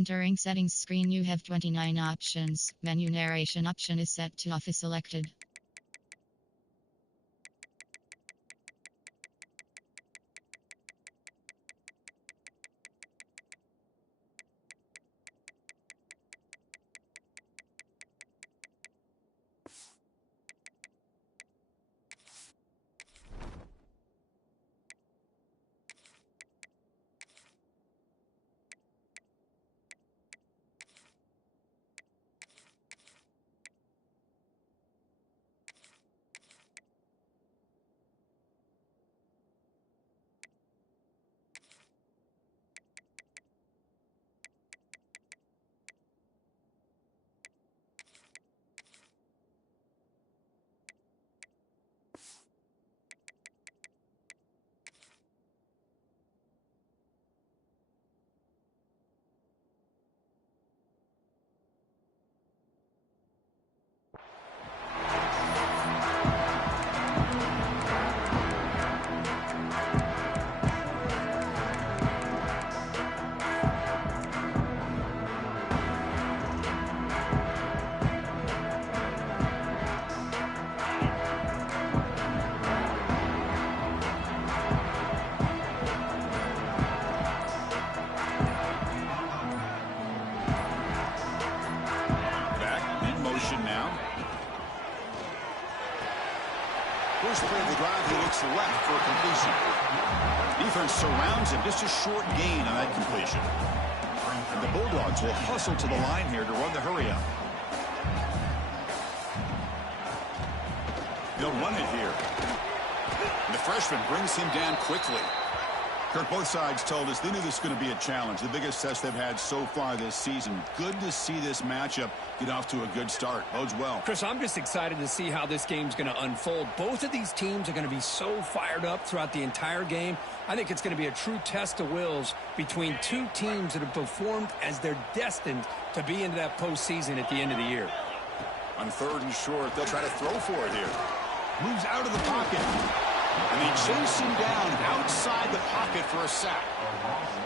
Entering settings screen, you have 29 options. Menu narration option is set to off is selected. First play of the drive, he looks left for a completion. Defense surrounds him, just a short gain on that completion. And the Bulldogs will hustle to the line here to run the hurry-up. They'll run it here. And the freshman brings him down quickly. Kirk, both sides told us they knew this was going to be a challenge, the biggest test they've had so far this season. Good to see this matchup get off to a good start. Bodes well. Chris, I'm just excited to see how this game's going to unfold. Both of these teams are going to be so fired up throughout the entire game. I think it's going to be a true test of wills between two teams that have performed as they're destined to be into that postseason at the end of the year. On third and short, they'll try to throw for it here. Moves out of the pocket. And they chase him down outside the pocket for a sack.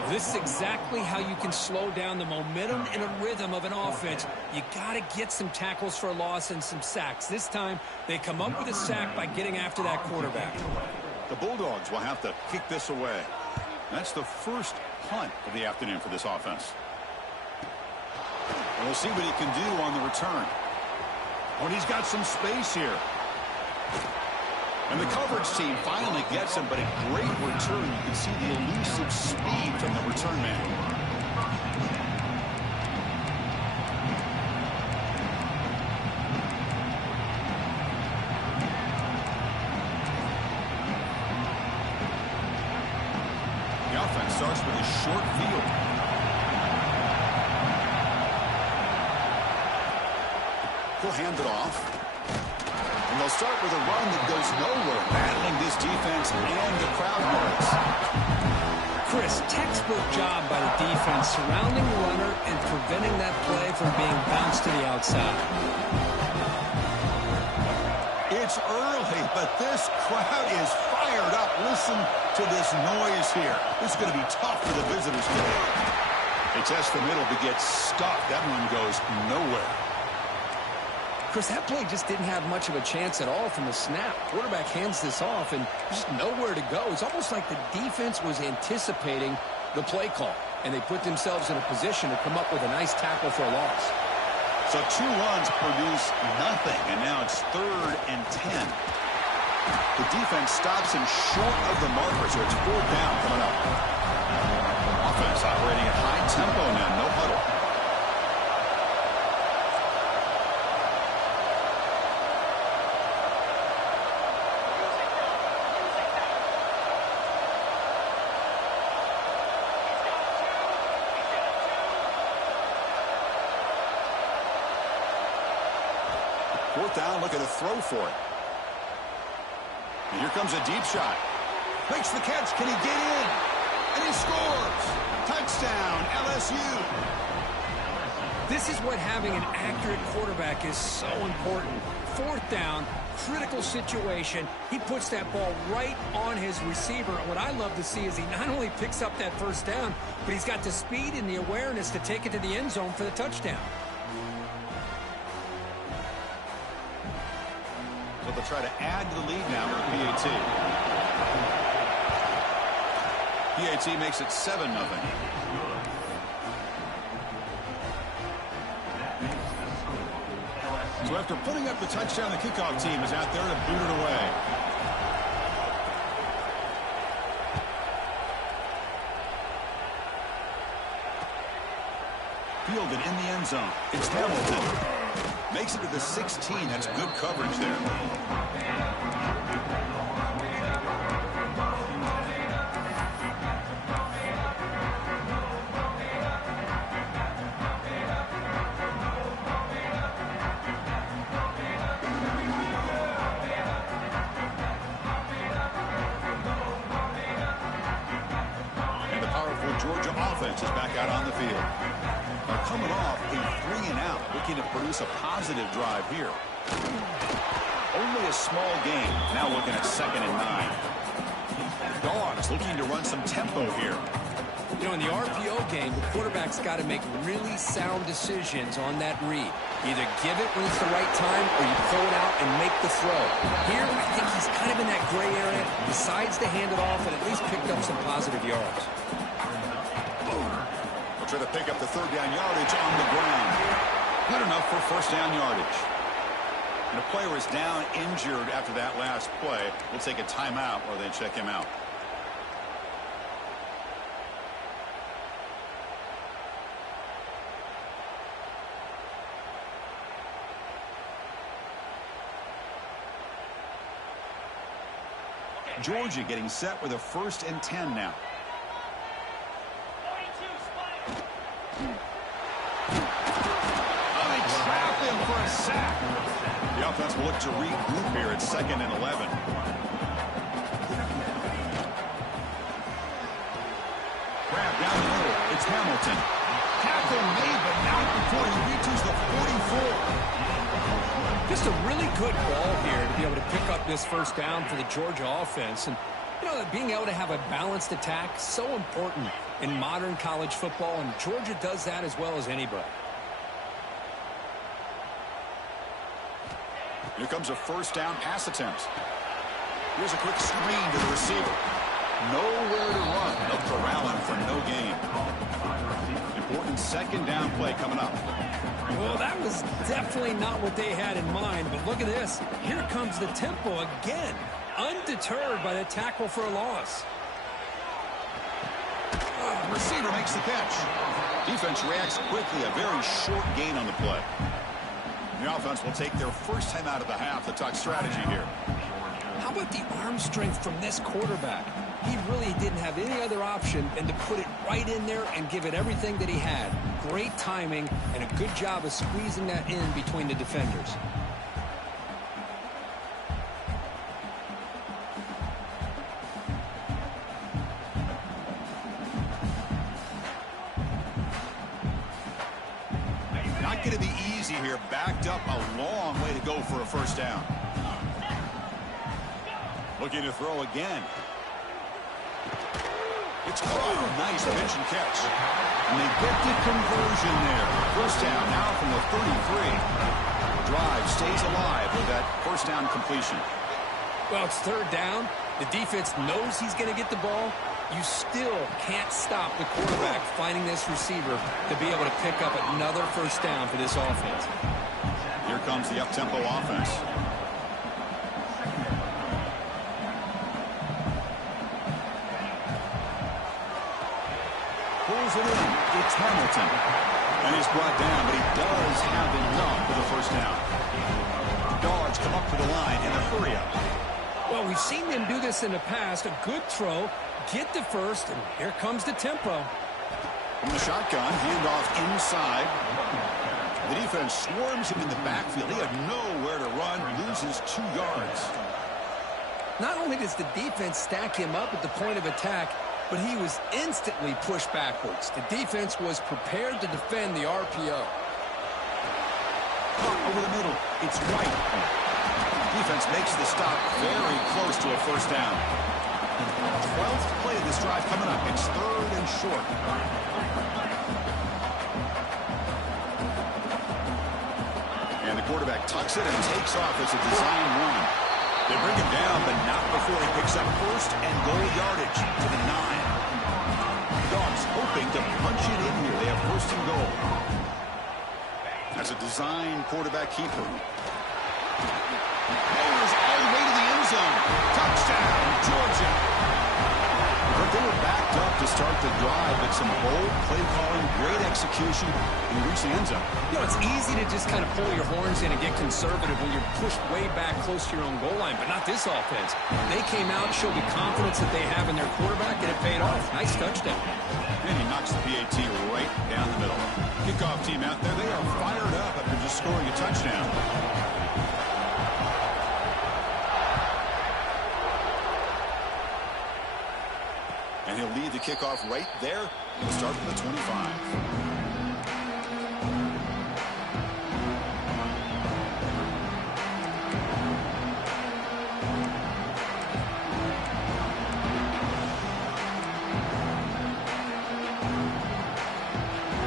This is exactly how you can slow down the momentum and a rhythm of an offense. You got to get some tackles for a loss and some sacks. This time, they come up with a sack by getting after that quarterback. The Bulldogs will have to kick this away. That's the first punt of the afternoon for this offense. And we'll see what he can do on the return. Oh, and he's got some space here. And the coverage team finally gets him, but a great return. You can see the elusive speed from the return man. The offense starts with a short field. He'll hand it off. And they'll start with a run that goes nowhere, battling this defense and the crowd noise. Chris, textbook job by the defense surrounding the runner and preventing that play from being bounced to the outside. It's early, but this crowd is fired up. Listen to this noise here. This is going to be tough for the visitors today. They test the middle to get stuck. That one goes nowhere. Chris, that play just didn't have much of a chance at all from the snap. Quarterback hands this off, and just nowhere to go. It's almost like the defense was anticipating the play call, and they put themselves in a position to come up with a nice tackle for a loss. So 2 runs produce nothing, and now it's 3rd and 10. The defense stops him short of the marker, so it's 4th down coming up. Offense operating at high tempo now, no huddle. Fourth down, look at a throw for it. And here comes a deep shot. Makes the catch. Can he get in? And he scores. Touchdown, LSU. This is what having an accurate quarterback is so important. Fourth down, critical situation. He puts that ball right on his receiver. What I love to see is he not only picks up that first down, but he's got the speed and the awareness to take it to the end zone for the touchdown. So they'll try to add to the lead now with PAT. PAT makes it 7-0. So after putting up the touchdown, the kickoff team is out there to boot it away. Fielded in the end zone. It's Hamilton. Makes it to the 16. That's good coverage there. Georgia offense is back out on the field. Now coming off a 3-and-out, looking to produce a positive drive here. Only a small gain. Now looking at 2nd and 9. Dogs looking to run some tempo here. You know, in the RPO game, the quarterback's got to make really sound decisions on that read. Either give it when it's the right time or you pull it out and make the throw. Here, I think he's kind of in that gray area, decides to hand it off and at least picked up some positive yards. Try to pick up the 3rd down yardage on the ground. Good enough for 1st down yardage. And a player is down injured after that last play. We'll take a timeout or they check him out. Georgia getting set with a 1st and 10 now. Oh, they trap him for a sack. The offense will look to regroup here at 2nd and 11. Grab down the middle. It's Hamilton. Tackle made, but not before he reaches the 44. Just a really good ball here to be able to pick up this 1st down for the Georgia offense. And, you know, being able to have a balanced attack, so important in modern college football, and Georgia does that as well as anybody. Here comes a 1st down pass attempt. Here's a quick screen to the receiver. Nowhere to run. They'll corral him for no gain. Important 2nd down play coming up. Well, that was definitely not what they had in mind, but look at this. Here comes the tempo again, undeterred by the tackle for a loss. Receiver makes the catch. Defense reacts quickly. A very short gain on the play. The offense will take their 1st time out of the half to talk strategy here. How about the arm strength from this quarterback? He really didn't have any other option than to put it right in there and give it everything that he had. Great timing and a good job of squeezing that in between the defenders. Not going to be easy here. Backed up a long way to go for a 1st down. Looking to throw again. It's caught. Nice pitch and catch. And they get the conversion there. 1st down now from the 33. Drive stays alive with that 1st down completion. Well, it's 3rd down. The defense knows he's going to get the ball. You still can't stop the quarterback finding this receiver to be able to pick up another 1st down for this offense. Here comes the up-tempo offense. Pulls it in. It's Hamilton. And he's brought down, but he does have enough for the 1st down. Dogs come up to the line in a hurry-up. Well, we've seen them do this in the past. A good throw, get the 1st, and here comes the tempo. From the shotgun, handoff inside. The defense swarms him in the backfield. He had nowhere to run, loses 2 yards. Not only does the defense stack him up at the point of attack, but he was instantly pushed backwards. The defense was prepared to defend the RPO. Caught over the middle. It's right. Defense makes the stop very close to a first down. 12th play of this drive coming up. It's 3rd and short. And the quarterback tucks it and takes off as a design run. They bring him down, but not before he picks up 1st and goal yardage to the 9. Dogs hoping to punch it in here. They have 1st and goal. As a design quarterback keeper. Goes all the way to the end zone. Touchdown, Georgia. But they were backed up to start the drive, but some bold play calling, great execution, and reach the end zone. You know, it's easy to just kind of pull your horns in and get conservative when you're pushed way back close to your own goal line, but not this offense. They came out, showed the confidence that they have in their quarterback, and it paid off. Nice touchdown. And he knocks the PAT right down the middle. Kickoff team out there, they are fired up after just scoring a touchdown. And he'll lead the kickoff right there. He'll start from the 25.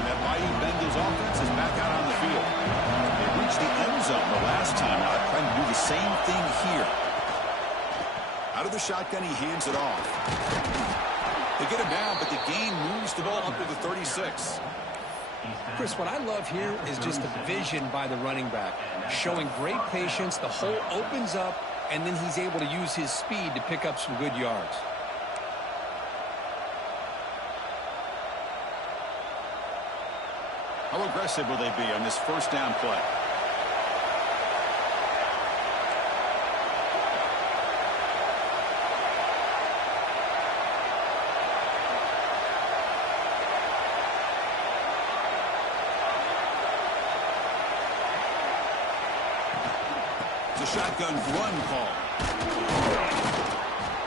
That mighty Bengals offense is back out on the field. They reached the end zone the last time out, trying to do the same thing here. Out of the shotgun, he hands it off. They get him down, but the gain moves the ball up to the 36. Chris, what I love here is just the vision by the running back, showing great patience. The hole opens up, and then he's able to use his speed to pick up some good yards. How aggressive will they be on this first down play? Shotgun run call.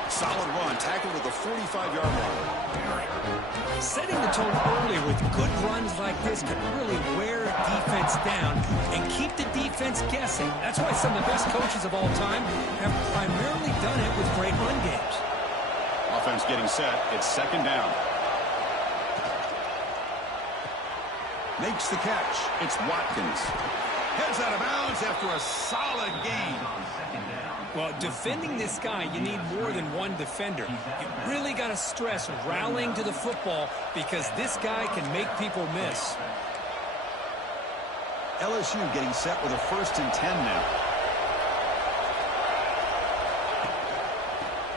Solid run. Tackled at the 45-yard line. Setting the tone early with good runs like this can really wear a defense down and keep the defense guessing. That's why some of the best coaches of all time have primarily done it with great run games. Offense getting set. It's 2nd down. Makes the catch. It's Watkins. Heads out of bounds after a solid gain. Well, defending this guy, you need more than one defender. You really got to stress rallying to the football because this guy can make people miss. LSU getting set with a 1st and 10 now.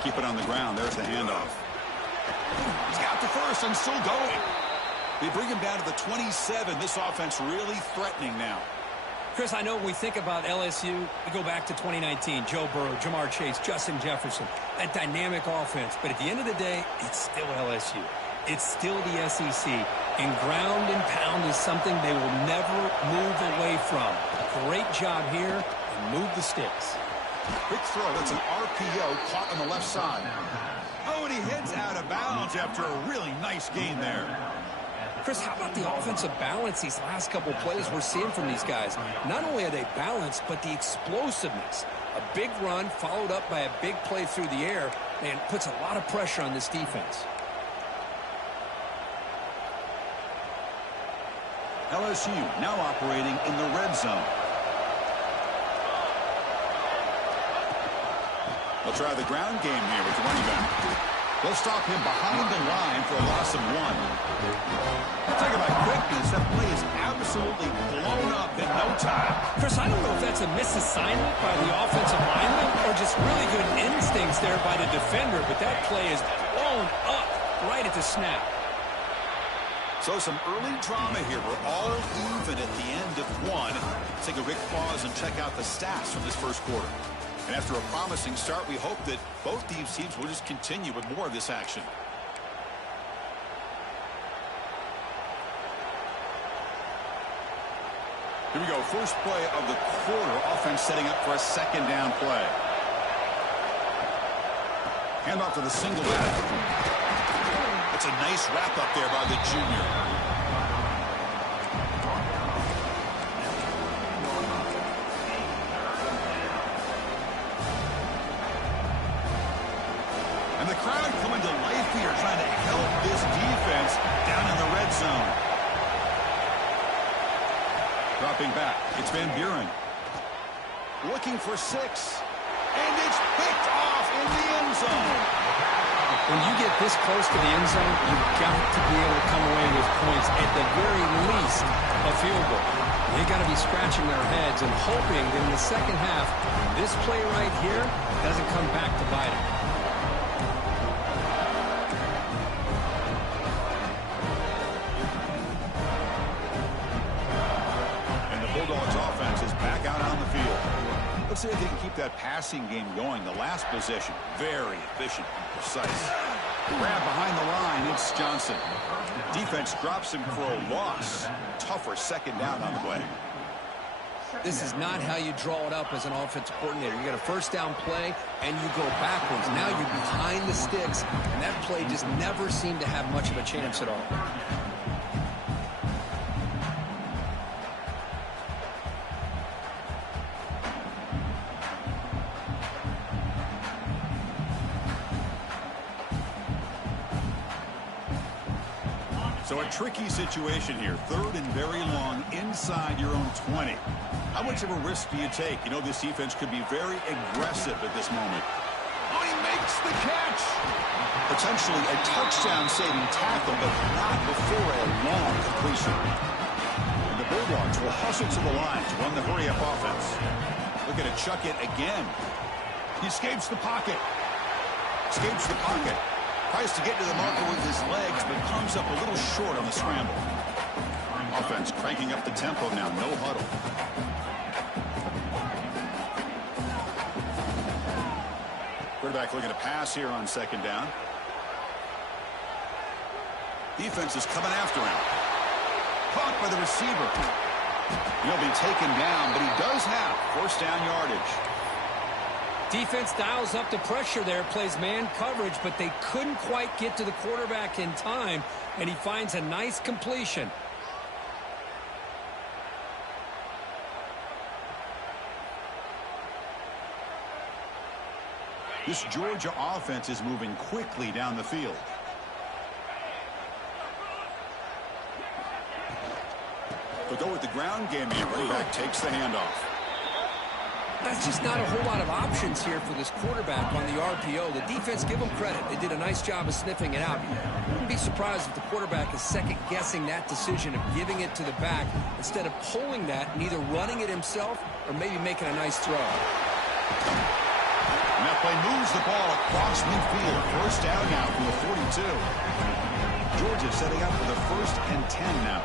Keep it on the ground. There's the handoff. He's got the 1st and still going. They bring him down to the 27. This offense really threatening now. Chris, I know when we think about LSU, we go back to 2019, Joe Burrow, Jamar Chase, Justin Jefferson, that dynamic offense. But at the end of the day, it's still LSU. It's still the SEC. And ground and pound is something they will never move away from. Great job here, and move the sticks. Quick throw. That's an RPO caught on the left side. Oh, and he heads out of bounds after a really nice gain there. Chris, how about the offensive balance these last couple plays we're seeing from these guys? Not only are they balanced, but the explosiveness. A big run followed up by a big play through the air, and puts a lot of pressure on this defense. LSU now operating in the red zone. They'll try the ground game here with the running back. They'll stop him behind the line for a loss of 1. Talk about quickness. That play is absolutely blown up in no time. Chris, I don't know if that's a misassignment by the offensive lineman or just really good instincts there by the defender, but that play is blown up right at the snap. So some early drama here. We're all even at the end of 1. Let's take a quick pause and check out the stats from this first quarter. And after a promising start, we hope that both these teams will just continue with more of this action. Here we go. First play of the quarter. Offense setting up for a 2nd down play. Handoff to the single back. That's a nice wrap up there by the junior. zone. Dropping back. It's Van Buren. Looking for 6. And it's picked off in the end zone. When you get this close to the end zone, you've got to be able to come away with points, at the very least, a field goal. They got to be scratching their heads and hoping that in the second half, this play right here doesn't come back to bite them. And the Bulldogs offense is back out on the field. Let's see if they can keep that passing game going. The last possession, very efficient and precise. Grab behind the line, it's Johnson. Defense drops him for a loss. Tougher second down on the way. This is not how you draw it up as an offensive coordinator. You got a first down play, and you go backwards. Now you're behind the sticks, and that play just never seemed to have much of a chance at all. So a tricky situation here. 3rd and very long inside your own 20. How much of a risk do you take? You know, this defense could be very aggressive at this moment. Oh, he makes the catch. Potentially a touchdown-saving tackle, but not before a long completion. And the Bulldogs will hustle to the line to run the hurry-up offense. Looking to chuck it again. He escapes the pocket. Escapes the pocket. Tries to get to the marker with his legs, but comes up a little short on the scramble. Offense cranking up the tempo now. No huddle. Quarterback looking to pass here on second down. Defense is coming after him. Caught by the receiver. He'll be taken down, but he does have first down yardage. Defense dials up the pressure there, plays man coverage, but they couldn't quite get to the quarterback in time, and he finds a nice completion. This Georgia offense is moving quickly down the field. They'll go with the ground game here. Running back takes the handoff. That's just not a whole lot of options here for this quarterback on the RPO. The defense, give them credit. They did a nice job of sniffing it out. Wouldn't be surprised if the quarterback is second-guessing that decision of giving it to the back instead of pulling that and either running it himself or maybe making a nice throw. And that play moves the ball across midfield. First down now from the 42. Georgia setting up for the 1st and 10 now.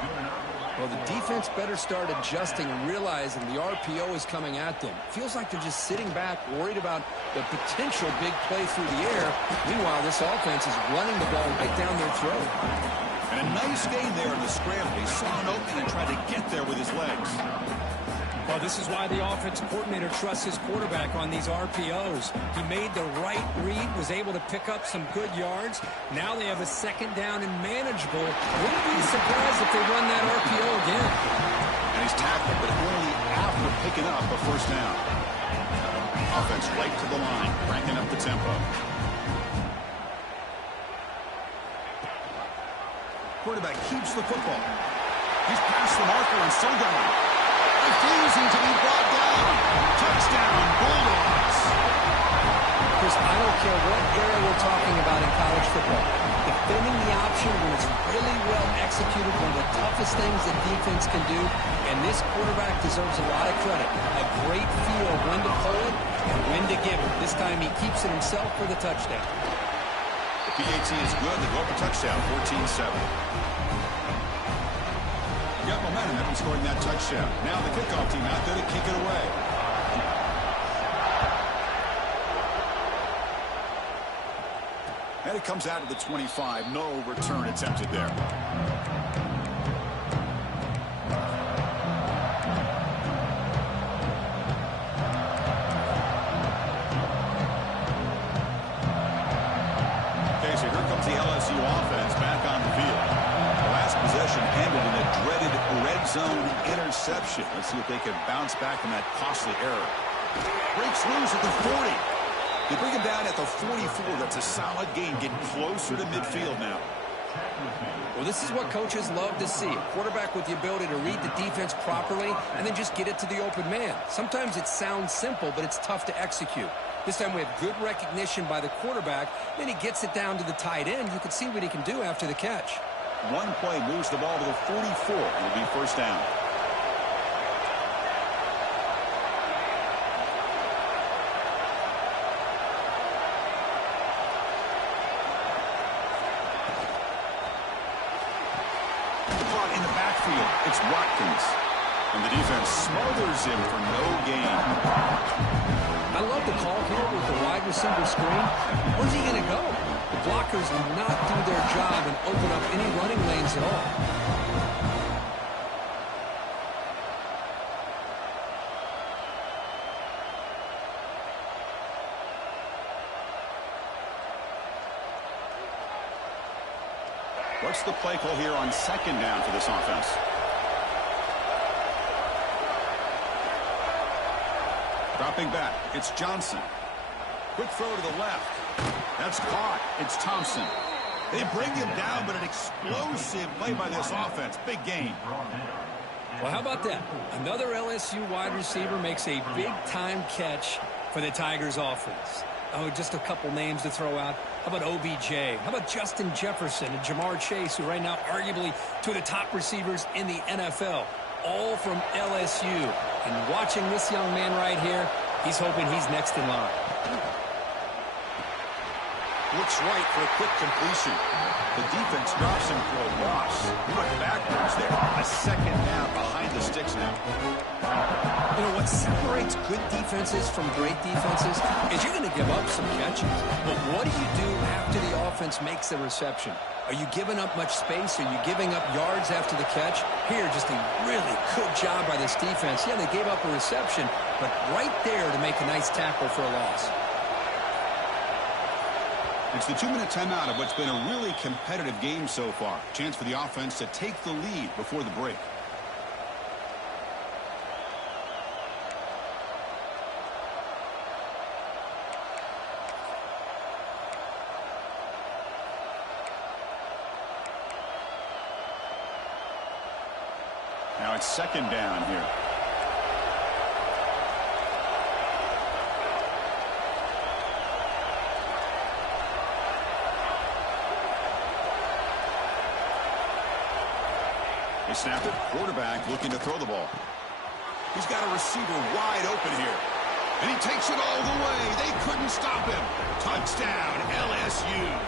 Well, the defense better start adjusting and realizing the RPO is coming at them. Feels like they're just sitting back, worried about the potential big play through the air. Meanwhile, this offense is running the ball right down their throat. And a nice gain there in the scramble. He saw an opening and tried to get there with his legs. Well, this is why the offensive coordinator trusts his quarterback on these RPOs. He made the right read, was able to pick up some good yards. Now they have a second down and manageable. Wouldn't be surprised if they run that RPO again. And he's tackled, but only after picking up a first down. Offense right to the line, cranking up the tempo. Quarterback keeps the football. He's past the marker and still going. Refusing to be brought down. Touchdown, Bulldogs. Chris, I don't care what era we're talking about in college football. Defending the option when it's really well executed, one of the toughest things that defense can do, and this quarterback deserves a lot of credit. A great feel of when to pull it and when to give it. This time he keeps it himself for the touchdown. The PAT is good. They go up a touchdown, 14-7. Got momentum after scoring that touchdown. Now the kickoff team out there to kick it away. And it comes out of the 25. No return attempted there. Okay, so here comes the LSU offense back on the field. The last possession ended in a dreaded red zone interception. Let's see if they can bounce back from that costly error. Breaks loose at the 40. They bring him down at the 44. That's a solid gain, getting closer to midfield now. Well, this is what coaches love to see. A quarterback with the ability to read the defense properly and then just get it to the open man. Sometimes it sounds simple, but it's tough to execute. This time we have good recognition by the quarterback. Then he gets it down to the tight end. You can see what he can do after the catch. One play moves the ball to the 44. It'll be first down. Caught in the backfield. It's Watkins. And the defense smothers him for no gain. I love the call here with the wide receiver screen. Where's he going to go? The blockers do not do their job and open up any running lanes at all. What's the play call here on second down for this offense? Dropping back, it's Johnson. Quick throw to the left. That's caught. It's Thompson. They bring him down, but an explosive play by this offense. Big gain. Well, how about that? Another LSU wide receiver makes a big-time catch for the Tigers offense. Oh, just a couple names to throw out. How about OBJ? How about Justin Jefferson and Jamar Chase, who right now arguably two of the top receivers in the NFL, all from LSU. And watching this young man right here, he's hoping he's next in line. Looks right for a quick completion. The defense drops him for a loss. He went backwards there. A second down behind the sticks now. You know, what separates good defenses from great defenses is you're going to give up some catches. But what do you do after the offense makes the reception? Are you giving up much space? Are you giving up yards after the catch? Here, just a really good job by this defense. Yeah, they gave up a reception, but right there to make a nice tackle for a loss. It's the 2-minute timeout of what's been a really competitive game so far. Chance for the offense to take the lead before the break. Now it's second down here. They snap it. Quarterback looking to throw the ball. He's got a receiver wide open here. And he takes it all the way. They couldn't stop him. Touchdown, LSU.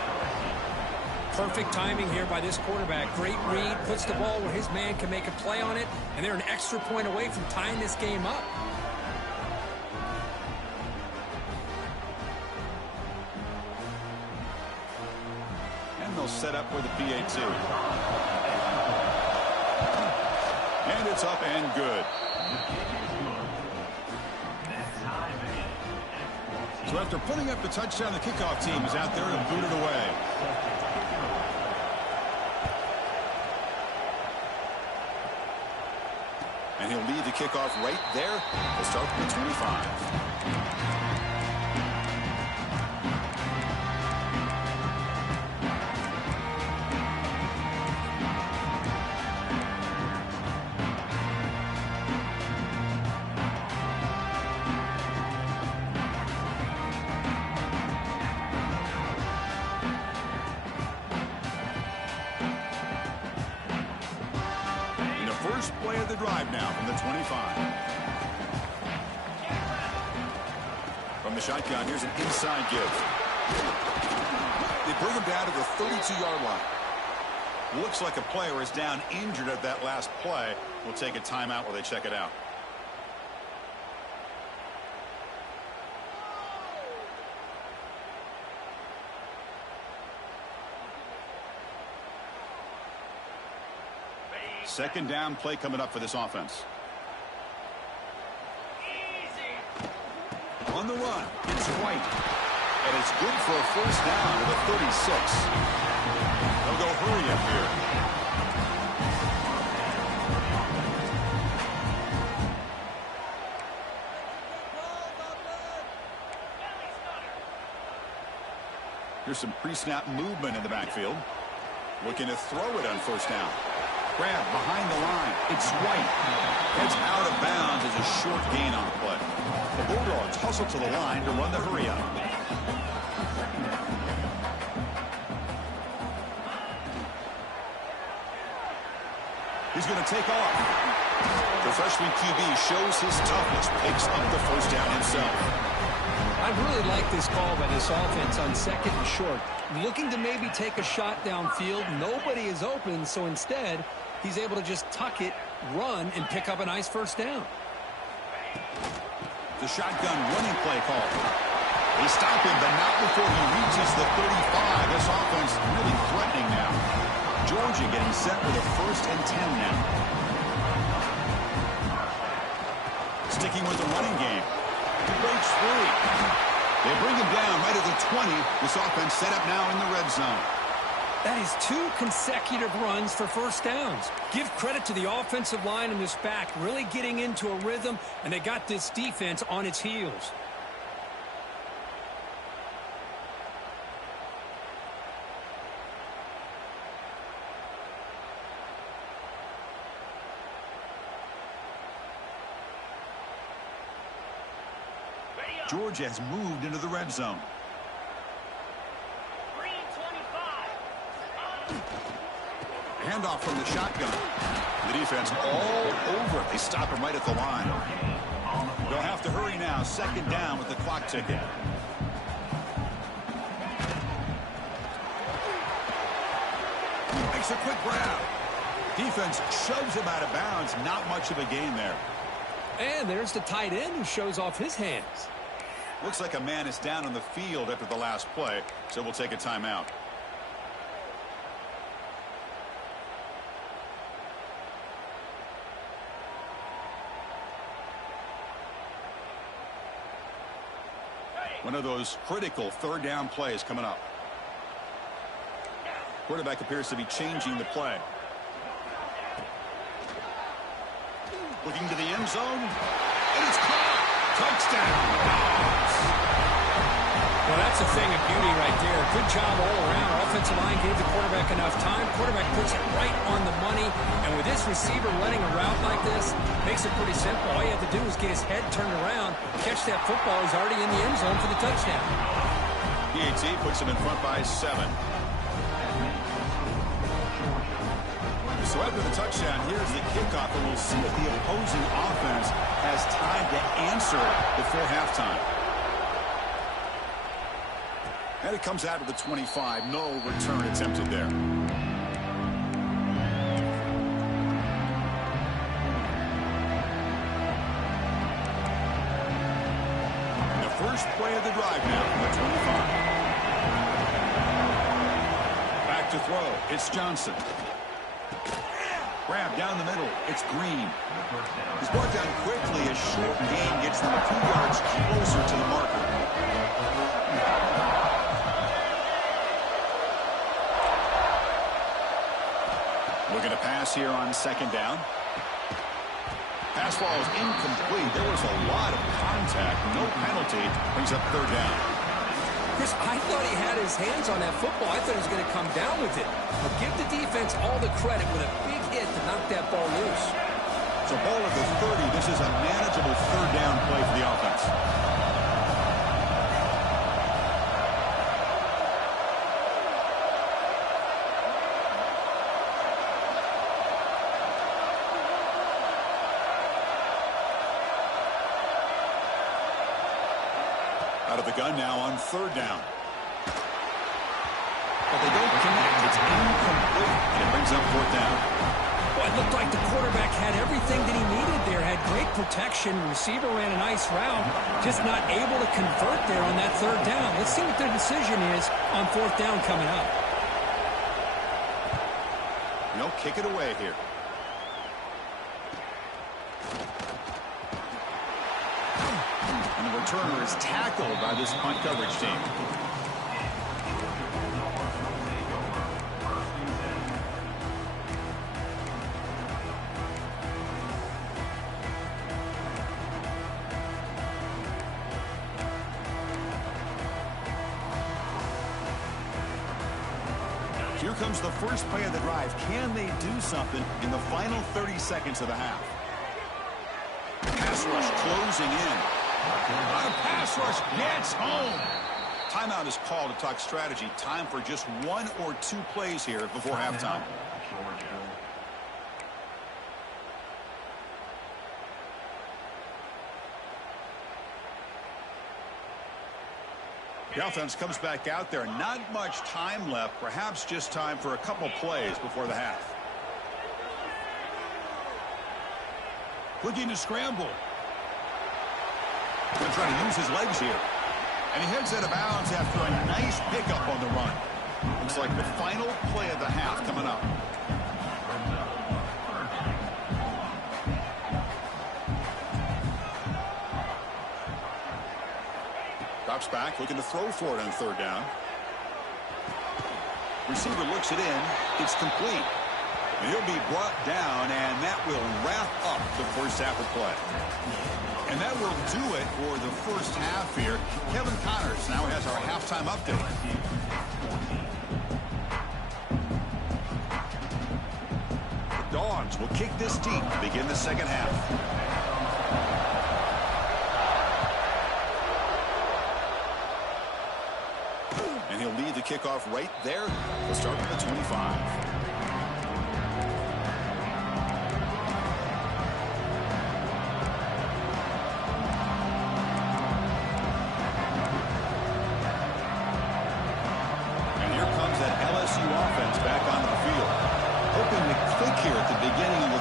Perfect timing here by this quarterback. Great read. Puts the ball where his man can make a play on it. And they're an extra point away from tying this game up. And they'll set up for the PAT. And it's up and good. So after putting up the touchdown, the kickoff team is out there to boot it away. And he'll lead the kickoff right there. We'll start from the 25. First play of the drive now from the 25. From the shotgun, here's an inside give. They bring him down to the 32-yard line. Looks like a player is down injured at that last play. We'll take a timeout while they check it out. Second down play coming up for this offense. On the run, it's White. And it's good for a first down to the 36. They'll go hurry up here. Here's some pre-snap movement in the backfield. Looking to throw it on first down. Grab behind the line. It's White. Heads out of bounds as a short gain on the play. The Bulldogs hustle to the line to run the hurry up. He's going to take off. The freshman QB shows his toughness, picks up the first down himself. I really like this call by this offense on second and short. Looking to maybe take a shot downfield. Nobody is open, so instead, he's able to just tuck it, run, and pick up a nice first down. The shotgun running play call. They stop him, but not before he reaches the 35. This offense really threatening now. Georgia getting set with a 1st and 10 now. Sticking with the running game. He breaks free. They bring him down right at the 20. This offense set up now in the red zone. That is 2 consecutive runs for first downs. Give credit to the offensive line and this back, really getting into a rhythm, and they got this defense on its heels. Georgia has moved into the red zone. Handoff from the shotgun. The defense all over it. They stop him right at the line. They'll have to hurry now. 2nd down with the clock ticking. Makes a quick grab. Defense shoves him out of bounds. Not much of a gain there. And there's the tight end who shows off his hands. Looks like a man is down on the field after the last play, so we'll take a timeout. One of those critical 3rd down plays coming up. Quarterback appears to be changing the play. Looking to the end zone, and it's caught. Touchdown. Well, that's a thing of beauty right there. Good job all around. Offensive line gave the quarterback enough time. Quarterback puts it right on the money. And with this receiver running a route like this, makes it pretty simple. All you have to do is get his head turned around, catch that football. He's already in the end zone for the touchdown. PAT puts him in front by 7. So after the touchdown, here's the kickoff, and we'll see if the opposing offense has time to answer before halftime. And it comes out of the 25. No return attempted there. The first play of the drive now from the 25. Back to throw. It's Johnson. Grab down the middle. It's Green. He's brought down quickly. A short gain gets them a few yards closer to the marker. Looking to pass here on 2nd down. Pass ball is incomplete. There was a lot of contact. No penalty. Brings up 3rd down. Chris, I thought he had his hands on that football. I thought he was going to come down with it. But give the defense all the credit with a big hit to knock that ball loose. So ball at the 30. This is a manageable 3rd down play for the offense. Out of the gun now on 3rd down. But they don't connect. It's incomplete. And it brings up 4th down. Well, it looked like the quarterback had everything that he needed there. Had great protection. Receiver ran a nice route. Just not able to convert there on that 3rd down. Let's see what their decision is on 4th down coming up. Kick it away here. And the returner is tackled by this punt coverage team. Here comes the first play of the drive. Can they do something in the final 30 seconds of the half? Pass rush closing in. A pass rush gets home. Timeout is called to talk strategy. Time for just 1 or 2 plays here before halftime. The offense comes back out there. Not much time left. Perhaps just time for a couple plays before the half. Looking to scramble. Going to try to use his legs here. And he heads out of bounds after a nice pickup on the run. Looks like the final play of the half coming up. Drops back, looking to throw for it on third down. Receiver looks it in. It's complete. And he'll be brought down, and that will wrap up the first half of play. And that will do it for the first half here. Kevin Connors now has our halftime update. The Dogs will kick this deep to begin the second half. And he'll lead the kickoff right there. We'll start with the 25.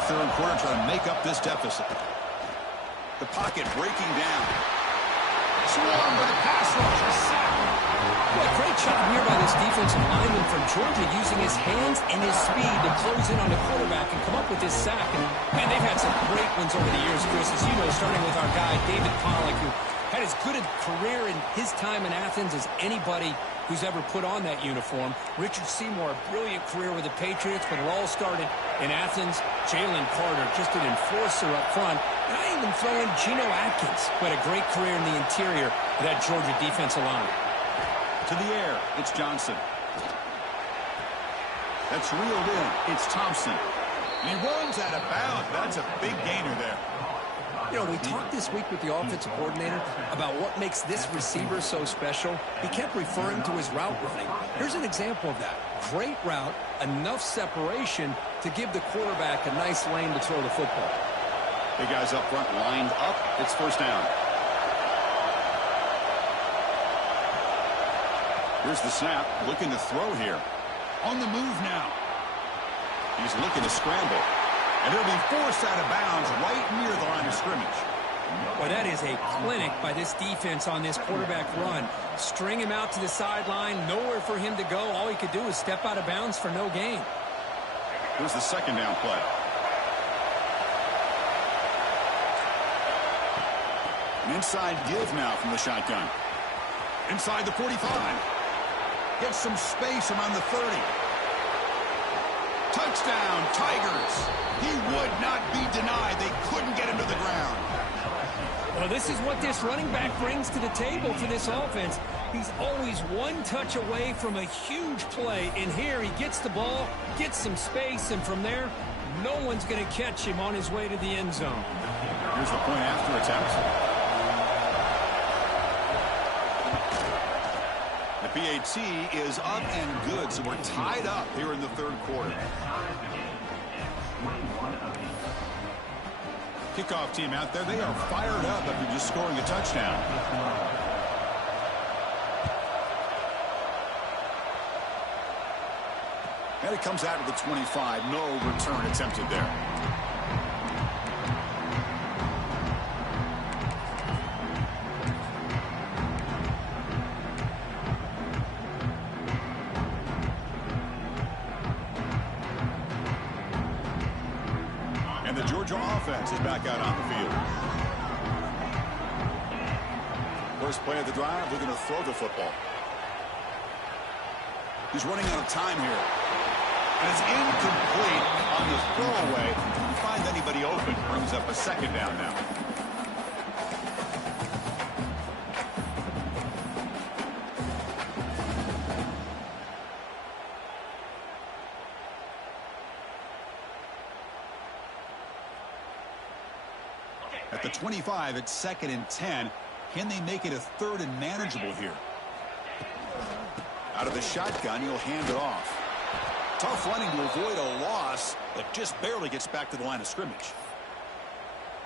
Third quarter, trying to make up this deficit. The pocket breaking down. Swarm with a pass rush, a sack. Yeah, great job here by this defensive lineman from Georgia, using his hands and his speed to close in on the quarterback and come up with this sack. And man, they've had some great ones over the years, Chris, as you know, starting with our guy David Pollack, who had as good a career in his time in Athens as anybody who's ever put on that uniform. Richard Seymour, a brilliant career with the Patriots, but it all started in Athens. Jalen Carter, just an enforcer up front. And I even throw in Geno Atkins, who had a great career in the interior of that Georgia defensive line. To the air, it's Johnson. That's reeled in. It's Thompson. And he runs out of bounds. That's a big gainer there. You know, we talked this week with the offensive coordinator about what makes this receiver so special. He kept referring to his route running. Here's an example of that. Great route, enough separation to give the quarterback a nice lane to throw the football. Big guys up front lined up. It's first down. Here's the snap. Looking to throw here. On the move now. He's looking to scramble. And he'll be forced out of bounds right near the line of scrimmage. Well, that is a clinic by this defense on this quarterback run. String him out to the sideline, nowhere for him to go. All he could do is step out of bounds for no gain. Here's the second down play. An inside give now from the shotgun. Inside the 45. Gets some space around the 30. Touchdown, Tigers. He would not be denied. They couldn't get him to the ground. Well, this is what this running back brings to the table for this offense. He's always one touch away from a huge play. And here he gets the ball, gets some space, and from there, no one's going to catch him on his way to the end zone. Here's the point after attempt. The PAT is up and good, so we're tied up here in the third quarter. Kickoff team out there, they are fired up after just scoring a touchdown. And it comes out of the 25. No return attempted there. And the Georgia offense is back out on the field. First play of the drive, looking to throw the football. He's running out of time here. And it's incomplete on the throwaway. Couldn't find anybody open. Brings up a second down now. At the 25, it's 2nd and 10. Can they make it a 3rd and manageable here? Out of the shotgun, he'll hand it off. Tough running to avoid a loss, but just barely gets back to the line of scrimmage.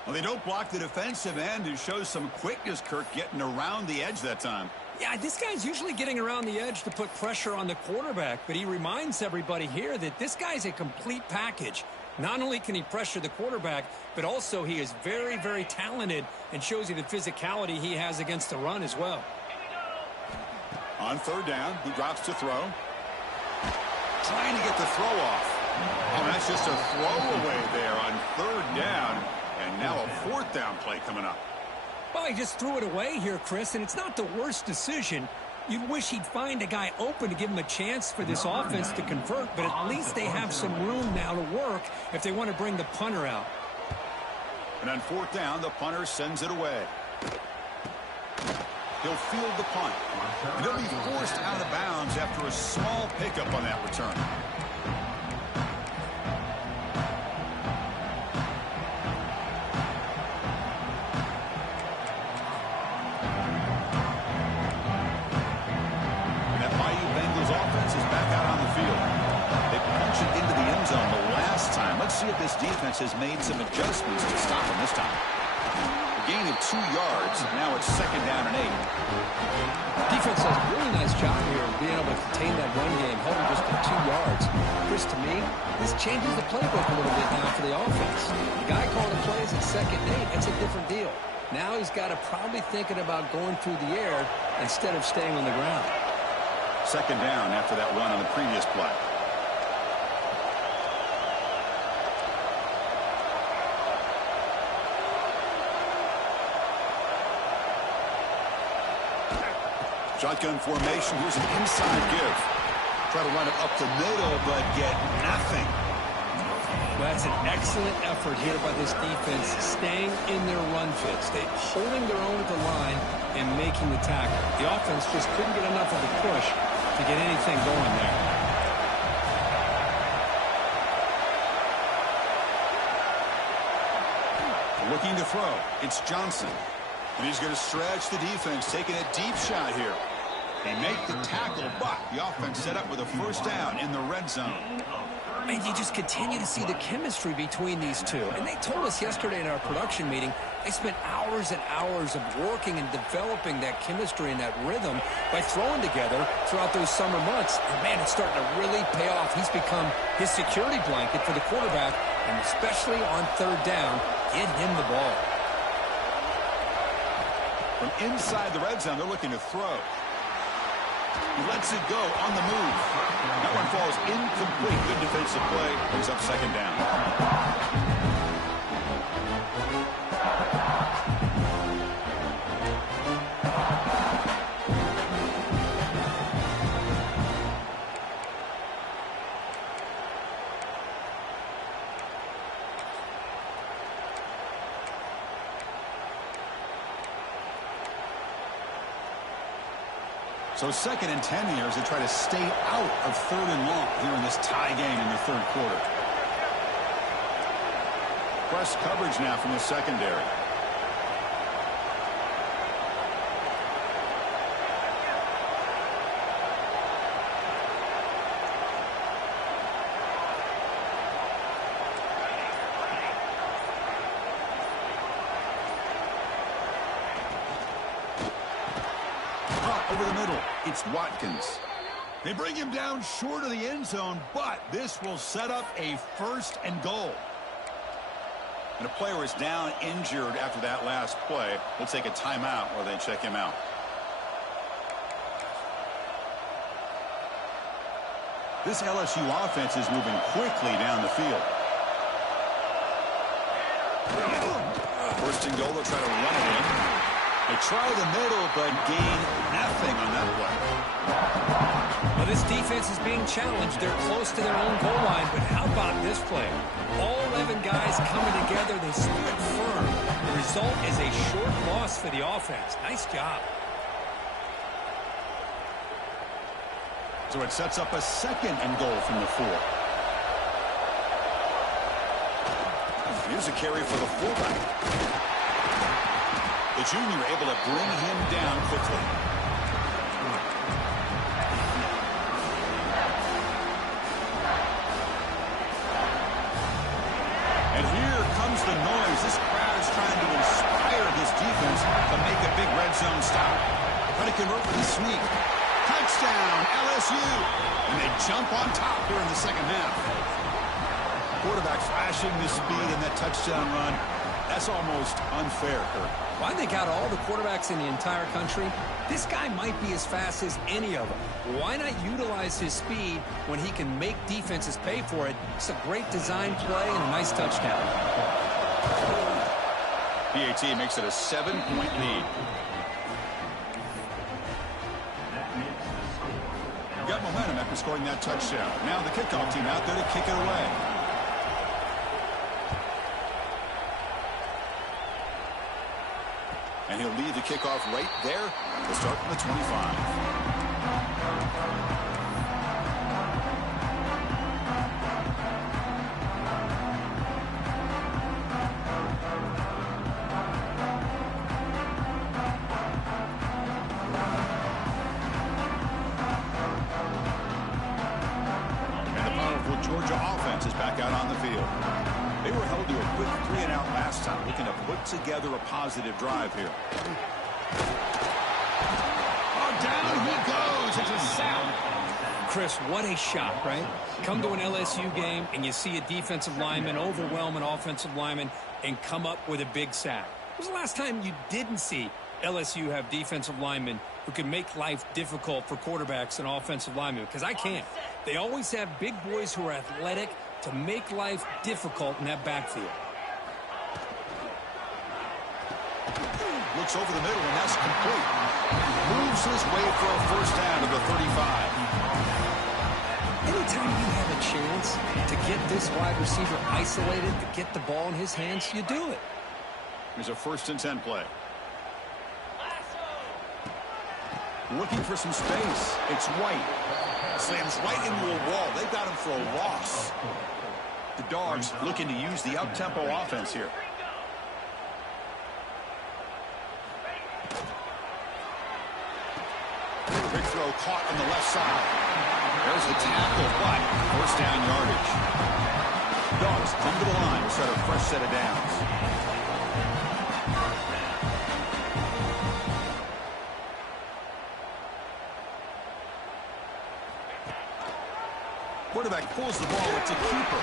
Well, they don't block the defensive end and shows some quickness, Kirk, getting around the edge that time. Yeah, this guy's usually getting around the edge to put pressure on the quarterback, but he reminds everybody here that this guy's a complete package. Not only can he pressure the quarterback, but also he is very, very talented and shows you the physicality he has against the run as well. On 3rd down, he drops to throw. Trying to get the throw off. And that's just a throwaway there on 3rd down. And now a 4th down play coming up. Well, he just threw it away here, Chris, and it's not the worst decision. You'd wish he'd find a guy open to give him a chance for this offense to convert, but at least they have some room now to work if they want to bring the punter out. And on 4th down, the punter sends it away. He'll field the punt. And he'll be forced out of bounds after a small pickup on that return. Let's see if this defense has made some adjustments to stop him this time. A gain of 2 yards. Now it's 2nd down and 8. Defense does a really nice job here of being able to contain that run game, held him just to 2 yards. Chris, to me, this changes the playbook a little bit now for the offense. The guy calling the plays at 2nd and 8, that's a different deal. Now he's got to probably thinking about going through the air instead of staying on the ground. 2nd down after that run on the previous play. Shotgun formation. Here's an inside give. Try to run it up the middle, but get nothing. Well, that's an excellent effort here by this defense, staying in their run fits. They holding their own at the line and making the tackle. The offense just couldn't get enough of a push to get anything going there. Looking to throw. It's Johnson. And he's going to stretch the defense, taking a deep shot here. They make the tackle, but the offense set up with a 1st down in the red zone. And you just continue to see the chemistry between these two. And they told us yesterday in our production meeting, they spent hours and hours of working and developing that chemistry and that rhythm by throwing together throughout those summer months. And, man, it's starting to really pay off. He's become his security blanket for the quarterback, and especially on 3rd down, get him the ball. From inside the red zone, they're looking to throw. He lets it go on the move. That one falls incomplete. Good defensive play. Brings up 2nd down. So 2nd and 10 here as they try to stay out of 3rd and long here in this tie game in the 3rd quarter. Press coverage now from the secondary. Over the middle, it's Watkins. They bring him down short of the end zone, but this will set up a 1st and goal. And a player is down injured after that last play. We'll take a timeout while they check him out. This LSU offense is moving quickly down the field. 1st and goal, they'll try to run it in. They try the middle, but gain nothing on that play. Well, this defense is being challenged. They're close to their own goal line, but how about this play? All 11 guys coming together. They stood firm. The result is a short loss for the offense. Nice job. So it sets up a 2nd and goal from the 4. Here's a carry for the fullback. The junior able to bring him down quickly. And here comes the noise. This crowd is trying to inspire this defense to make a big red zone stop. Try to convert with a sneak. Touchdown, LSU. And they jump on top here in the second half. Quarterback flashing the speed in that touchdown run. That's almost unfair, Kurt. Well, I think out of all the quarterbacks in the entire country, this guy might be as fast as any of them. Why not utilize his speed when he can make defenses pay for it? It's a great design play and a nice touchdown. PAT makes it a 7-point lead. Got momentum after scoring that touchdown. Now the kickoff team out there to kick it away. And he'll lead the kickoff right there to start from the 25. And the powerful Georgia offense is back out on the field. They were held to a quick 3-and-out last time, looking to put together a positive drive here. Oh, down he goes. It's a sack. Chris, what a shot, right? Come to an LSU game and you see a defensive lineman overwhelm an offensive lineman and come up with a big sack. When was the last time you didn't see LSU have defensive linemen who can make life difficult for quarterbacks and offensive linemen? Because I can't. They always have big boys who are athletic to make life difficult in that backfield. Looks over the middle, and that's complete. Moves his way for a first down to the 35. Anytime you have a chance to get this wide receiver isolated, to get the ball in his hands, you do it. Here's a 1st-and-10 play. Looking for some space. It's White. Slams right into a wall. They got him for a loss. The Dogs looking to use the up-tempo offense here. Big throw caught on the left side. There's the tackle, but first down yardage. Dogs come to the line to start a fresh set of downs. Quarterback pulls the ball. It's a keeper.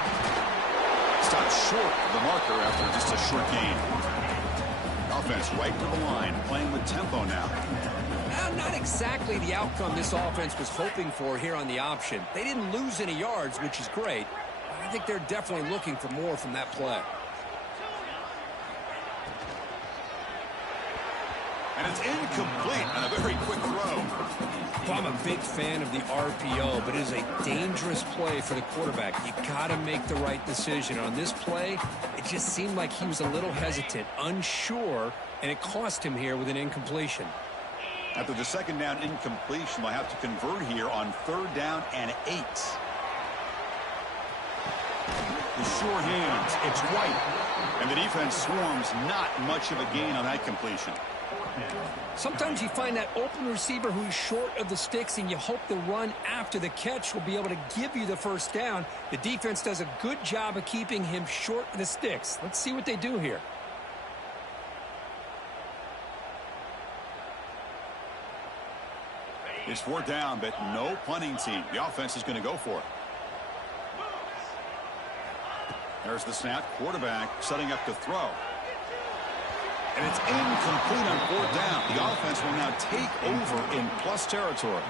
Stopped short of the marker after just a short gain. Offense right to the line, playing with tempo now. Not exactly the outcome this offense was hoping for here on the option. They didn't lose any yards, which is great. But I think they're definitely looking for more from that play. And it's incomplete on a very quick throw. Well, I'm a big fan of the RPO, but it is a dangerous play for the quarterback. You got to make the right decision. On this play, it just seemed like he was a little hesitant, unsure, and it cost him here with an incompletion. After the second down incompletion, they'll have to convert here on 3rd down and 8. The sure hands, it's White. And the defense swarms, not much of a gain on that completion. Sometimes you find that open receiver who's short of the sticks, and you hope the run after the catch will be able to give you the first down. The defense does a good job of keeping him short of the sticks. Let's see what they do here. It's 4th down, but no punting team. The offense is going to go for it. There's the snap. Quarterback setting up to throw. And it's incomplete on 4th down. The offense will now take over in plus territory.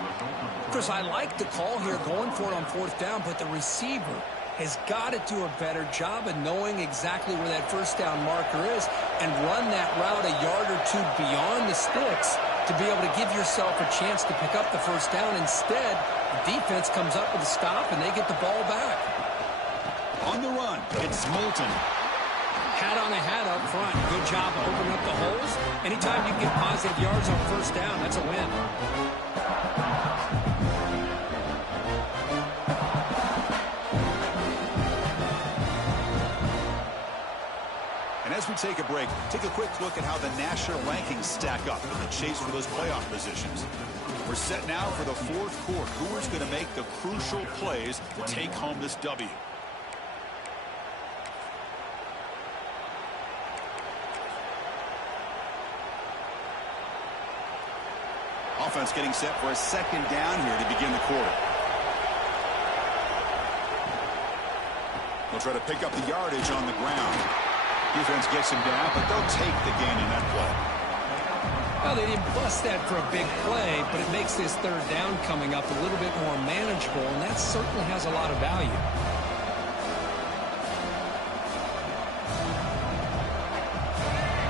Chris, I like the call here going for it on 4th down, but the receiver has got to do a better job of knowing exactly where that first down marker is and run that route a yard or two beyond the sticks to be able to give yourself a chance to pick up the first down. Instead, the defense comes up with a stop and they get the ball back. On the run, it's Moulton. Hat on a hat up front. Good job of opening up the holes. Anytime you get positive yards on first down, that's a win. And as we take a break, take a quick look at how the national rankings stack up in the chase for those playoff positions. We're set now for the fourth quarter. Who is going to make the crucial plays to take home this W? Offense getting set for a second down here to begin the quarter. They'll try to pick up the yardage on the ground. Defense gets him down, but they'll take the gain in that play. Well, they didn't bust that for a big play, but it makes this third down coming up a little bit more manageable, and that certainly has a lot of value.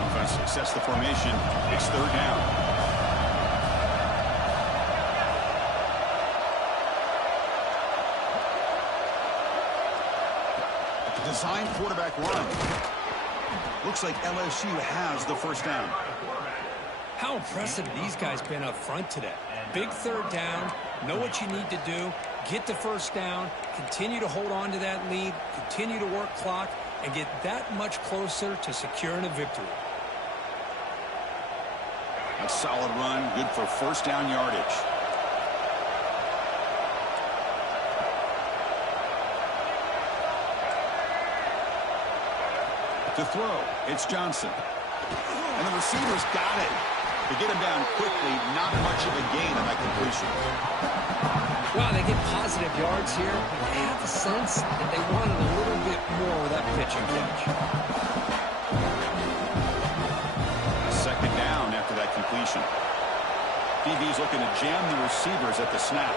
Offense sets the formation. It's third down. Design quarterback run. Looks like LSU has the first down. How impressive these guys been up front today. Big third down, know what you need to do, get the first down, continue to hold on to that lead, continue to work clock, and get that much closer to securing a victory. A solid run, good for first down yardage. To throw, it's Johnson. And the receiver's got it. To get him down quickly, not much of a gain on that completion. Well, they get positive yards here. They have the sense that they wanted a little bit more with that pitch and catch. A second down after that completion. DB's looking to jam the receivers at the snap.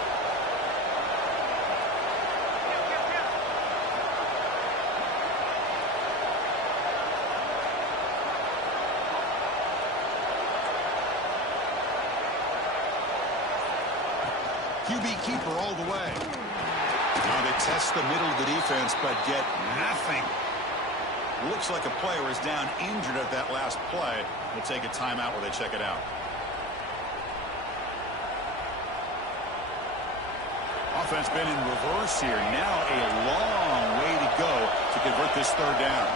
QB keeper all the way. Now they test the middle of the defense, but get nothing. Looks like a player is down injured at that last play. They'll take a timeout where they check it out. Offense been in reverse here. Now a long way to go to convert this third down.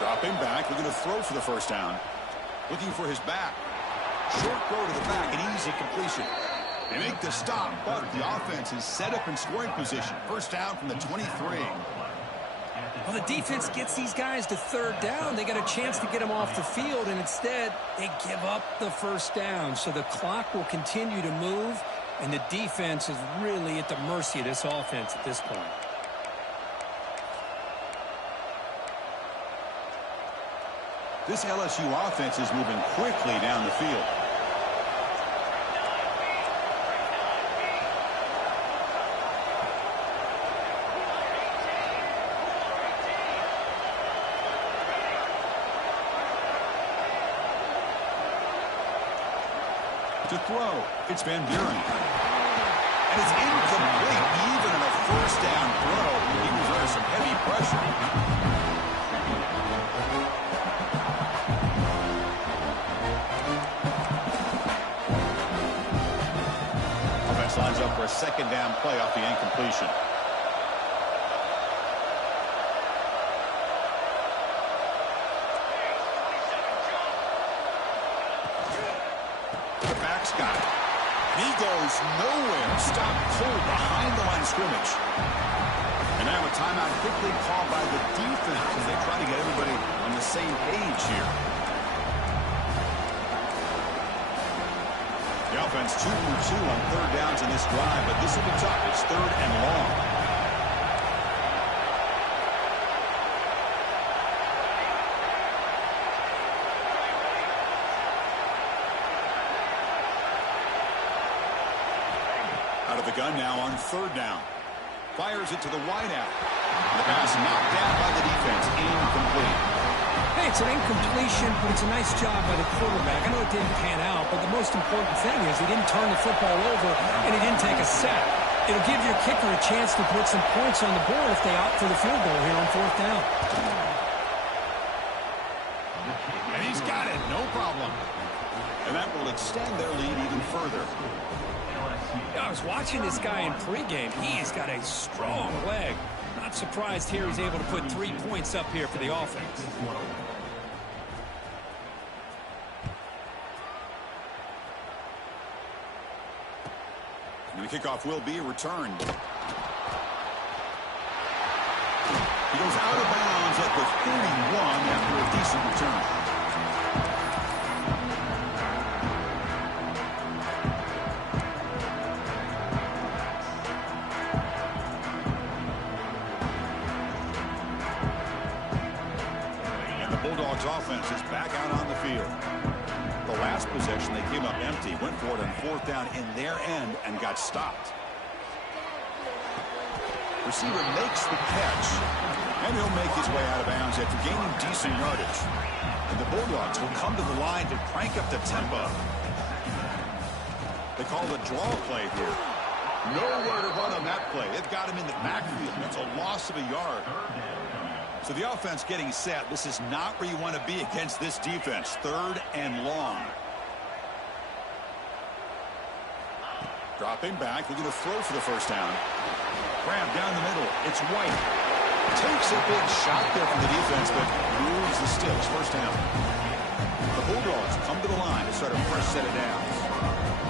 Dropping back, looking to throw for the first down. Looking for his back. Short throw to the back, an easy completion. They make the stop, but the offense is set up in scoring position. First down from the 23. Well, the defense gets these guys to third down. They got a chance to get them off the field, and instead they give up the first down. So the clock will continue to move, and the defense is really at the mercy of this offense at this point. This LSU offense is moving quickly down the field. To throw, it's Van Buren. And it's incomplete, even in a first down throw. He was under some heavy pressure. Lines up for a second down play off the incompletion. The back's got it. And he goes nowhere. Stopped cold behind the line of scrimmage. And now a timeout quickly called by the defense as they try to get everybody on the same page here. The offense 2 for 2 on third downs in this drive, but this will be tough. It's third and long. Out of the gun now on third down. Fires it to the wideout. The pass knocked down by the defense. Incomplete. Hey, it's an incompletion, but it's a nice job by the quarterback. I know it didn't pan out, but the most important thing is he didn't turn the football over and he didn't take a sack. It'll give your kicker a chance to put some points on the board if they opt for the field goal here on fourth down. And he's got it, no problem. And that will extend their lead even further. I was watching this guy in pregame. He's got a strong leg. Not surprised here he's able to put 3 points up here for the offense. And the kickoff will be returned. He goes out of bounds at the 31 after a decent return. And the Bulldogs offense is back out on the field. The last possession, they came up empty, went for it on 4th down in their end and got stopped. Receiver makes the catch, and he'll make his way out of bounds after gaining decent yardage. And the Bulldogs will come to the line to crank up the tempo. They call the draw play here. Nowhere to run on that play. They've got him in the backfield. That's a loss of a yard. So the offense getting set. This is not where you want to be against this defense. 3rd and long. Dropping back, looking to throw for the first down. Grab down the middle. It's White. Takes a big shot there from the defense, but moves the sticks. First down. The Bulldogs come to the line to start a fresh set of downs.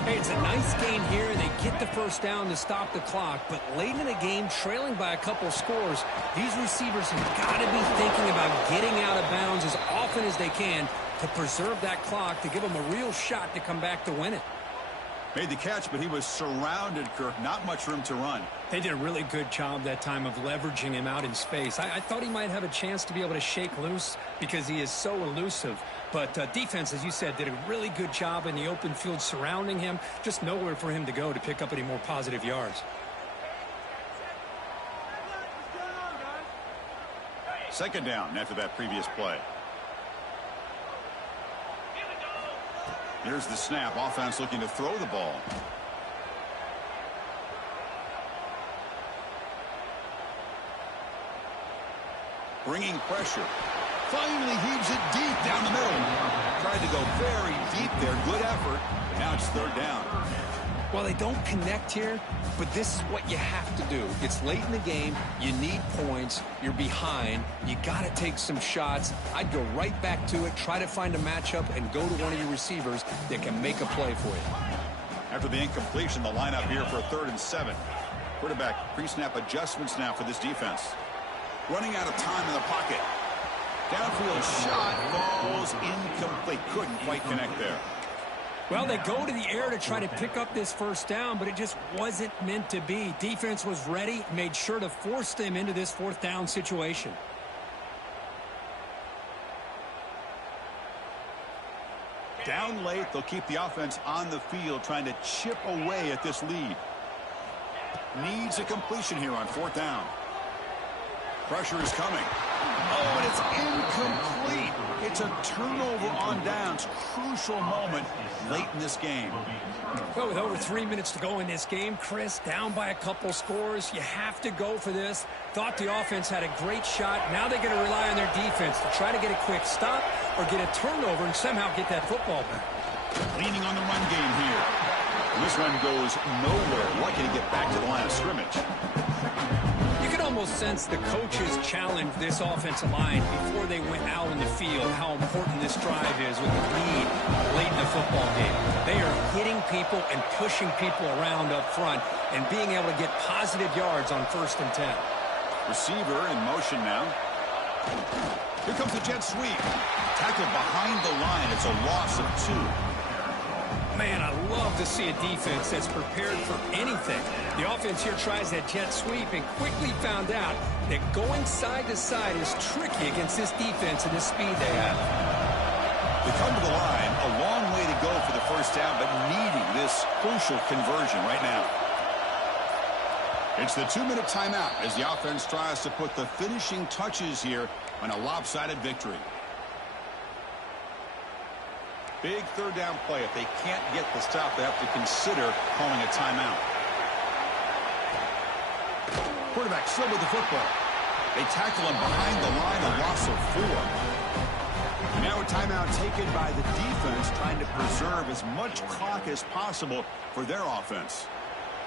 Hey, it's a nice gain here. They get the first down to stop the clock, but late in the game, trailing by a couple scores, these receivers have got to be thinking about getting out of bounds as often as they can to preserve that clock, to give them a real shot to come back to win it. Made the catch, but he was surrounded, Kirk. Not much room to run. They did a really good job that time of leveraging him out in space. I thought he might have a chance to be able to shake loose because he is so elusive. But defense, as you said, did a really good job in the open field surrounding him. Just nowhere for him to go to pick up any more positive yards. Second down after that previous play. Here's the snap. Offense looking to throw the ball. Bringing pressure. Finally heaves it deep down the middle. Tried to go very deep there. Good effort. Now it's 3rd down. Well, they don't connect here, but this is what you have to do. It's late in the game. You need points. You're behind. You got to take some shots. I'd go right back to it, try to find a matchup, and go to one of your receivers that can make a play for you. After the incompletion, the lineup here for a 3rd and 7. Quarterback pre-snap adjustments now for this defense. Running out of time in the pocket. Downfield shot falls incomplete. Couldn't quite connect there. Well, they go to the air to try to pick up this first down, but it just wasn't meant to be. Defense was ready, made sure to force them into this 4th down situation. Down late, they'll keep the offense on the field, trying to chip away at this lead. Needs a completion here on 4th down. Pressure is coming. Oh, and it's incomplete. It's a turnover on downs. Crucial moment late in this game. Well, with over 3 minutes to go in this game, Chris, down by a couple scores, you have to go for this. Thought the offense had a great shot. Now they're going to rely on their defense to try to get a quick stop or get a turnover and somehow get that football back. Leaning on the run game here. And this run goes nowhere. Lucky to get back to the line of scrimmage. You can almost sense the coaches challenged this offensive line before they went out in the field, how important this drive is with the lead late in the football game. They are hitting people and pushing people around up front and being able to get positive yards on 1st and 10. Receiver in motion now. Here comes the jet sweep. Tackled behind the line. It's a loss of 2. Man, I love to see a defense that's prepared for anything. The offense here tries that jet sweep and quickly found out that going side to side is tricky against this defense and the speed they have. They come to the line, a long way to go for the first down, but needing this crucial conversion right now. It's the 2-minute timeout as the offense tries to put the finishing touches here on a lopsided victory. Big 3rd down play. If they can't get the stop, they have to consider calling a timeout. Quarterback still with the football. They tackle him behind the line, a loss of 4. Now a timeout taken by the defense, trying to preserve as much clock as possible for their offense.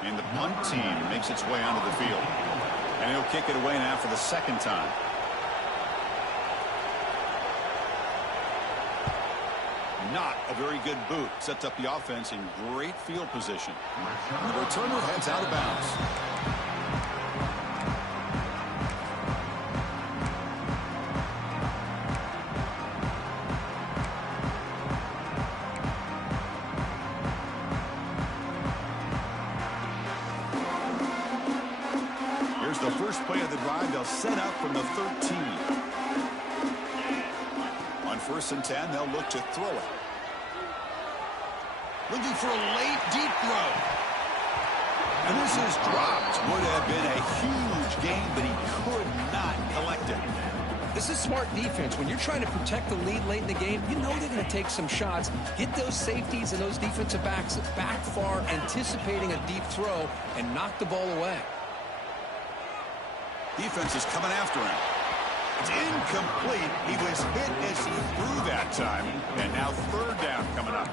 And the punt team makes its way onto the field. And he'll kick it away now for the second time. Not a very good boot. Sets up the offense in great field position. And the returner heads out of bounds. Here's the first play of the drive. They'll set up from the 13. On 1st and 10, they'll look to throw it. Looking for a late, deep throw. And this is dropped. Would have been a huge gain, but he could not collect it. This is smart defense. When you're trying to protect the lead late in the game, you know they're going to take some shots, get those safeties and those defensive backs back far, anticipating a deep throw, and knock the ball away. Defense is coming after him. It's incomplete. He was hit as he threw that time. And now 3rd down coming up.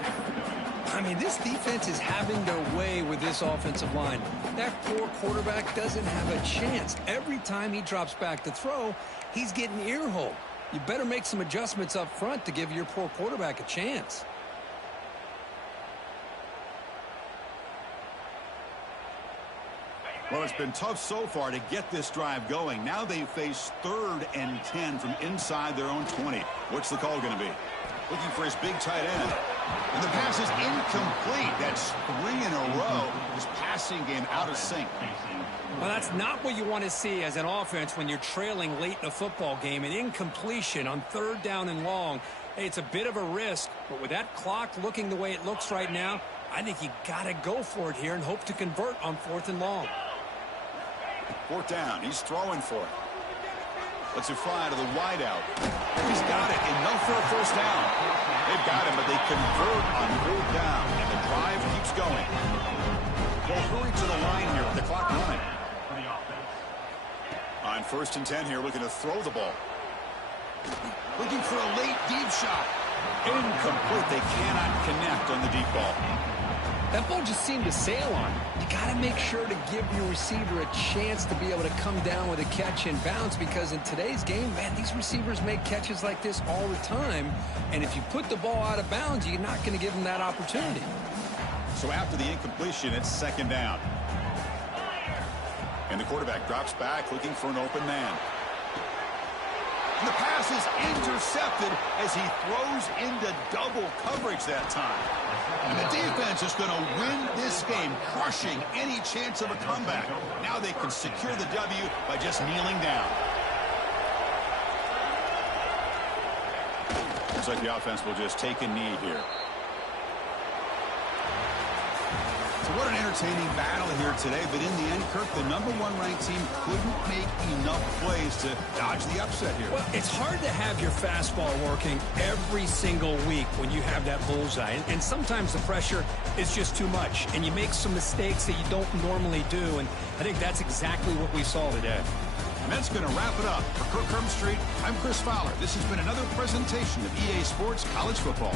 I mean, this defense is having their way with this offensive line. That poor quarterback doesn't have a chance. Every time he drops back to throw, he's getting ear-holed. You better make some adjustments up front to give your poor quarterback a chance. Well, it's been tough so far to get this drive going. Now they face 3rd and 10 from inside their own 20. What's the call going to be? Looking for his big tight end. And the pass is incomplete. That's 3 in a row. His passing game out of sync. Well, that's not what you want to see as an offense when you're trailing late in a football game. An incompletion on 3rd down and long. Hey, it's a bit of a risk, but with that clock looking the way it looks right now, I think you got to go for it here and hope to convert on 4th and long. 4th down. He's throwing for it. Lets it fly to the wideout. He's got it. Enough for a 1st down. They've got him, but they convert on 4th down. And the drive keeps going. They'll hurry to the line here with the clock running. On 1st and 10 here, looking to throw the ball. Looking for a late deep shot. Incomplete. They cannot connect on the deep ball. That ball just seemed to sail on. You got to make sure to give your receiver a chance to be able to come down with a catch and bounce, because in today's game, man, these receivers make catches like this all the time. And if you put the ball out of bounds, you're not going to give them that opportunity. So after the incompletion, it's 2nd down. And the quarterback drops back looking for an open man. And the pass is intercepted as he throws into double coverage that time. And the defense is going to win this game, crushing any chance of a comeback. Now they can secure the W by just kneeling down. Looks like the offense will just take a knee here. So what an entertaining battle here today, but in the end, Kirk, the #1 ranked team couldn't make enough plays to dodge the upset here. Well, it's hard to have your fastball working every single week when you have that bullseye, and sometimes the pressure is just too much, and you make some mistakes that you don't normally do, and I think that's exactly what we saw today. And that's going to wrap it up. For Kirk Herbstreit, I'm Chris Fowler. This has been another presentation of EA Sports College Football.